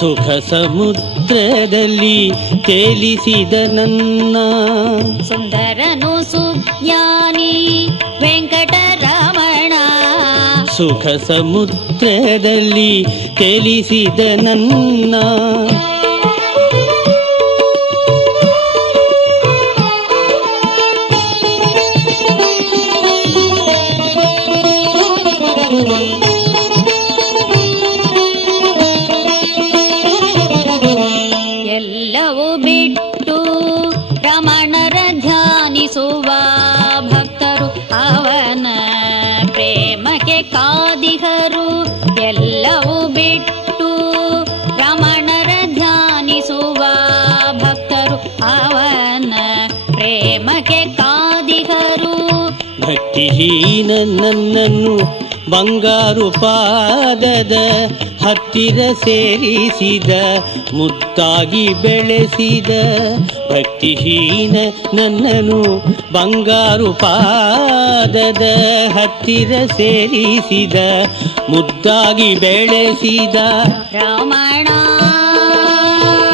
ಸುಖ ಸಮುದ್ರದಲ್ಲಿ ತೇಲಿಸಿದ ನನ್ನ ಸುಂದರನು ಸುಜ್ಞಾನಿ ವೆಂಕಟರಮಣ. ಸುಖ ಸಮುದ್ರದಲ್ಲಿ ತೇಲಿಸಿದ ನನ್ನ ಎಲ್ಲವೂ ಬಿಟ್ಟು ರಮಣರ ಧ್ಯಾನಿಸುವ ಭಕ್ತರು ಅವನ ಪ್ರೇಮಕ್ಕೆ ಕಾದಿಗರು. ಎಲ್ಲವೂ ಬಿಟ್ಟು ರಮಣರ ಧ್ಯಾನಿಸುವ ಭಕ್ತರು ಅವನ ಪ್ರೇಮಕ್ಕೆ ಕಾದಿಗರು. ಭಕ್ತಿಹೀನ ನನ್ನನ್ನು ಬಂಗಾರು ಪಾದದ ಹತ್ತಿರ ಸೇರಿಸಿದ ಮುತ್ತಾಗಿ ಬೆಳೆಸಿದ. ಭಕ್ತಿಹೀನ ನನ್ನನ್ನು ಬಂಗಾರು ಪಾದದ ಹತ್ತಿರ ಸೇರಿಸಿದ ಮುದ್ದಾಗಿ ಬೆಳೆಸಿದ ರಮಣ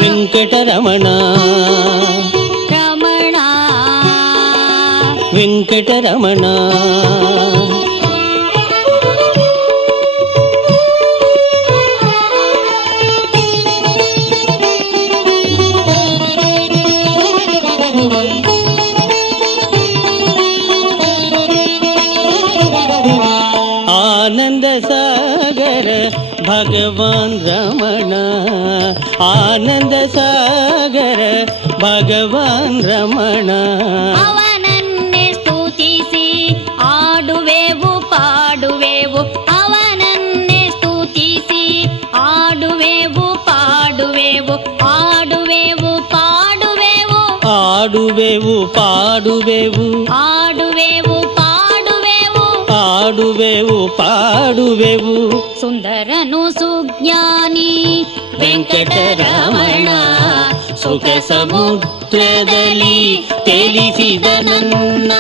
ವೆಂಕಟರಮಣ ರಮಣ ವೆಂಕಟರಮಣ. ಆನಂದ ಸಾಗರ ಭಗವಾನ್ ರಮಣ. ಆನಂದ ಸಾಗರ ಭಗವಾನ್ ರಮಣ. ಅವನನ್ನೇ ಸ್ತುತಿಸಿ ಆಡುವೆವು ಪಾಡುವೆವು. ಅವನನ್ನೇ ಸ್ತುತಿಸಿ ಆಡುವೆವು ಪಾಡುವೆವು. ಆಡುವೆವು ಪಾಡುವೆವು. ಆಡುವೆವು ಪಾಡುವೆವು. ಆಡುವೆವು ಪಾಡುವೆವು. ಆಡುವೆವು ಪಾಡುವೆವು. ಸುಂದರನು ಸುಜ್ಞಾನಿ ವೆಂಕಟರಮಣ. ಸುಖ ಸಮುದ್ರದಲ್ಲಿ ತೇಲಿಸಿದ ನನ್ನ